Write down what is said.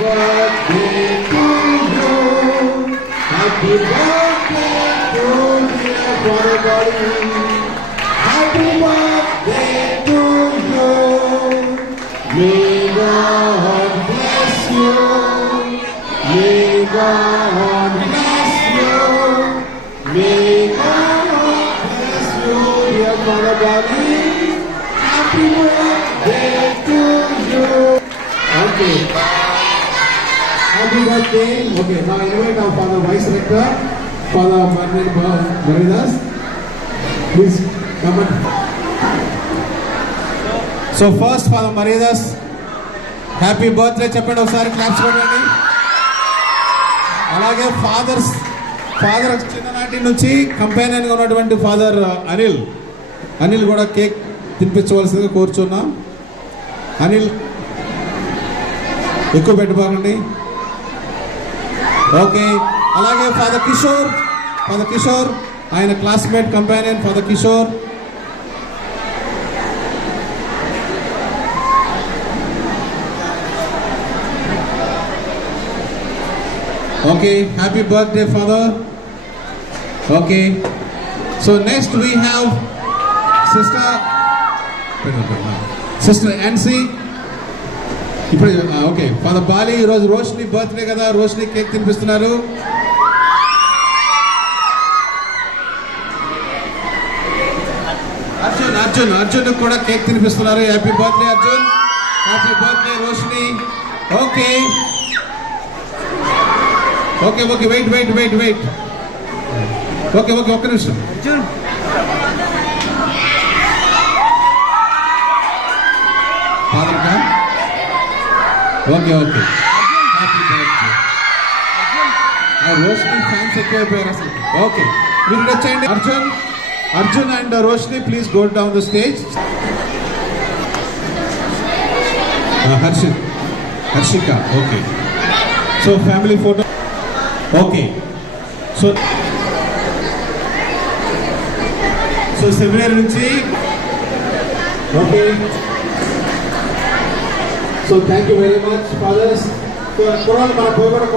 birthday to you. Happy birthday to dear Gauri. Happy birthday to you. May God bless you. May God bless you. May God bless you, dear Father Happy birthday to you. Happy birthday. Happy birthday okay నా our Father Father vice Father Father Maridas. Please please comment so first Father Maridas happy birthday చెప్పండి ఒకసారి claps కొట్టండి. అలాగే fathers father చిన్ననాటి నుంచి కంపెనీగా ఉన్నటువంటి father Anil Anil కూడా cake తినిపించవలసిందిగా కోరుచున్నాం. అనిల్ ఎక్కువ పెట్టబాకండి. ఓకే అలాగే ఫాదర్ కిషోర్ ఫాదర్ కిషోర్ ఆయన classmate companion father Kishore okay happy birthday father okay so next we have sister sister NC ఇప్పుడు ఓకే. ఫాదర్ బాలి ఈరోజు రోషిని బర్త్డే కదా రోషిని కేక్ తినిపిస్తున్నారు. అర్జున్ అర్జున్ అర్జున్ కూడా cake తినిపిస్తున్నారు. Happy birthday Arjun. Happy birthday Roshini okay. Okay okay. Wait wait wait wait okay okay. ఒక్క నిమిషం. Arjun. Okay okay happy birthday Roshini fans ఎక్కువైపోయారు అసలు. Okay మీరు వచ్చేయండి Arjun Arjun and Roshini please go down the stage Harshit Harshika okay so family photo okay so so seminar నుంచి. Okay So thank you very much, fathers. So, Quran, my Quran,